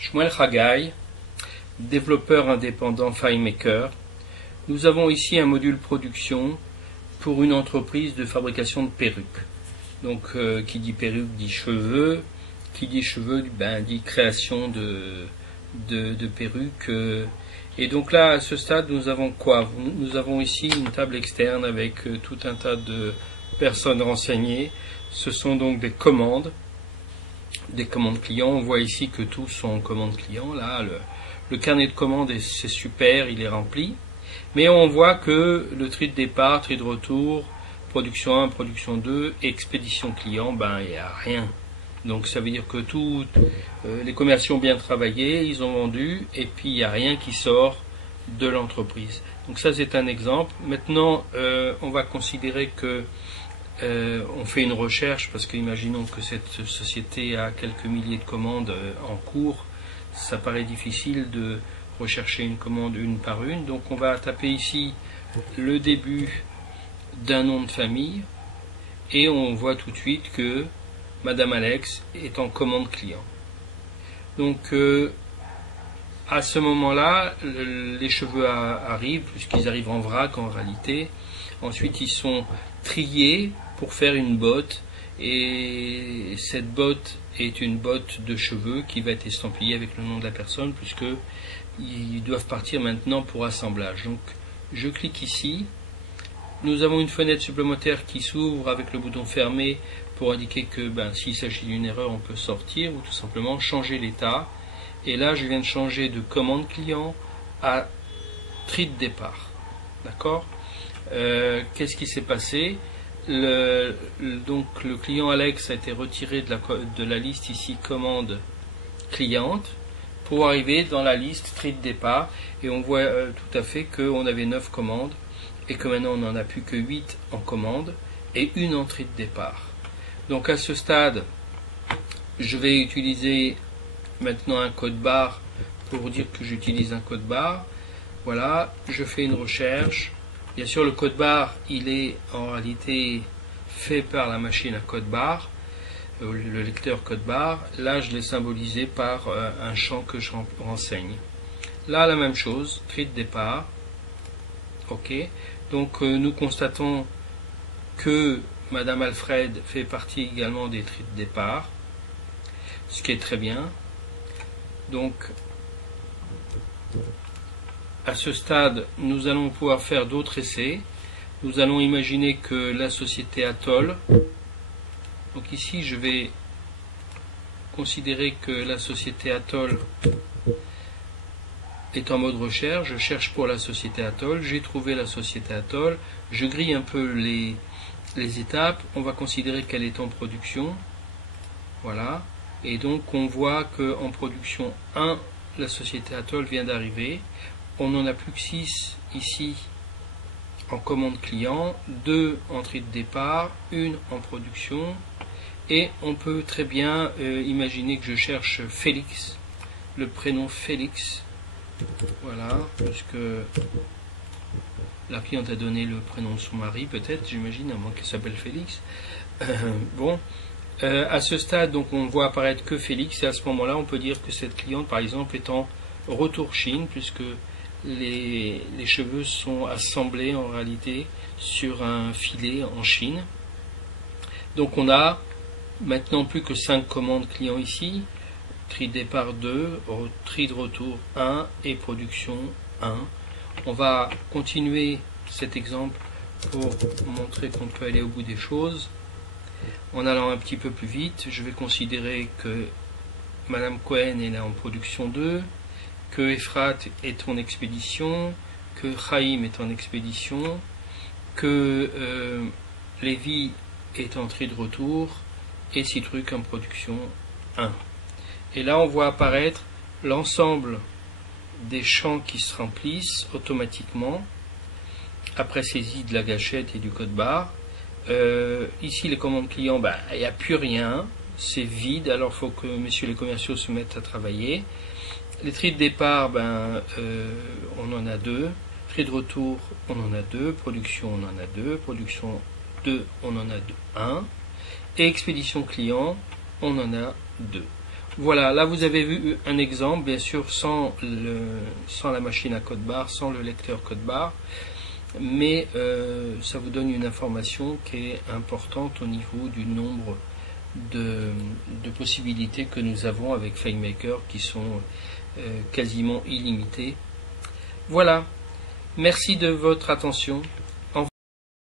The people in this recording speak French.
Shmuel Haggai, développeur indépendant FileMaker. Nous avons ici un module production pour une entreprise de fabrication de perruques. Donc, qui dit perruque dit cheveux, qui dit cheveux dit création de perruques. Et donc là, à ce stade, nous avons quoi? Nous avons ici une table externe avec tout un tas de personnes renseignées. Ce sont donc des commandes clients. On voit ici que tous sont en commande client. Là, le carnet de commandes, c'est super, il est rempli. Mais on voit que le tri de départ, tri de retour, production 1, production 2, expédition client, il n'y a rien. Donc ça veut dire que tous les commerciaux ont bien travaillé, ils ont vendu, et puis il n'y a rien qui sort de l'entreprise. Donc ça c'est un exemple. Maintenant, on va considérer que on fait une recherche, parce qu'imaginons que cette société a quelques milliers de commandes en cours, ça paraît difficile de rechercher une commande une par une. Donc on va taper ici le début d'un nom de famille, et on voit tout de suite que Madame Alex est en commande client. Donc à ce moment-là, les cheveux arrivent, puisqu'ils arrivent en vrac en réalité. Ensuite, ils sont triés pour faire une botte, et cette botte est une botte de cheveux qui va être estampillée avec le nom de la personne, puisque ils doivent partir maintenant pour assemblage. Donc je clique ici. Nous avons une fenêtre supplémentaire qui s'ouvre avec le bouton fermé pour indiquer que s'il s'agit d'une erreur, on peut sortir, ou tout simplement changer l'état. Et là, je viens de changer de commande client à tri de départ. D'accord? Qu'est-ce qui s'est passé? Donc le client Alex a été retiré de la liste ici commande cliente pour arriver dans la liste tri de départ, et on voit tout à fait qu'on avait 9 commandes et que maintenant on n'en a plus que 8 en commande et une en tri de départ. Donc à ce stade, je vais utiliser maintenant un code barre pour dire que j'utilise un code barre. Voilà, je fais une recherche. Bien sûr, le code barre, il est en réalité fait par la machine à code barre, le lecteur code barre. Là, je l'ai symbolisé par un champ que je renseigne. Là, la même chose, tri de départ. OK. Donc, nous constatons que Madame Alfred fait partie également des tris de départ, ce qui est très bien. Donc, à ce stade, nous allons pouvoir faire d'autres essais. Nous allons imaginer que la société Atoll, donc ici je vais considérer que la société Atoll est en mode recherche. Je cherche pour la société Atoll, j'ai trouvé la société Atoll, je grille un peu les étapes. On va considérer qu'elle est en production. Voilà. Et donc on voit qu'en production 1, la société Atoll vient d'arriver. On n'en a plus que 6 ici en commande client, 2 en tri de départ, 1 en production, et on peut très bien imaginer que je cherche Félix, le prénom Félix, voilà, puisque la cliente a donné le prénom de son mari, peut-être, j'imagine, à moins qu'elle s'appelle Félix. À ce stade, donc, on voit apparaître que Félix, et à ce moment-là, on peut dire que cette cliente, par exemple, est en retour Chine, puisque les cheveux sont assemblés en réalité sur un filet en Chine. Donc on a maintenant plus que 5 commandes clients ici, tri de départ 2, tri de retour 1 et production 1. On va continuer cet exemple pour montrer qu'on peut aller au bout des choses. En allant un petit peu plus vite, je vais considérer que Madame Cohen est là en production 2, que Efrat est en expédition, que Chaim est en expédition, que Lévi est en tri de retour, et Citruc en production 1. Et là, on voit apparaître l'ensemble des champs qui se remplissent automatiquement, après saisie de la gâchette et du code barre. Ici, les commandes clients, il n'y a plus rien, c'est vide, alors il faut que messieurs les commerciaux se mettent à travailler. Les tris de départ, on en a 2. Tri de retour, on en a 2. Production, on en a 2. Production 2, on en a 1. Et expédition client, on en a 2. Voilà, là vous avez vu un exemple, bien sûr sans la machine à code barre, sans le lecteur code barre, mais ça vous donne une information qui est importante au niveau du nombre de possibilités que nous avons avec FileMaker qui sont quasiment illimitées. Voilà, merci de votre attention.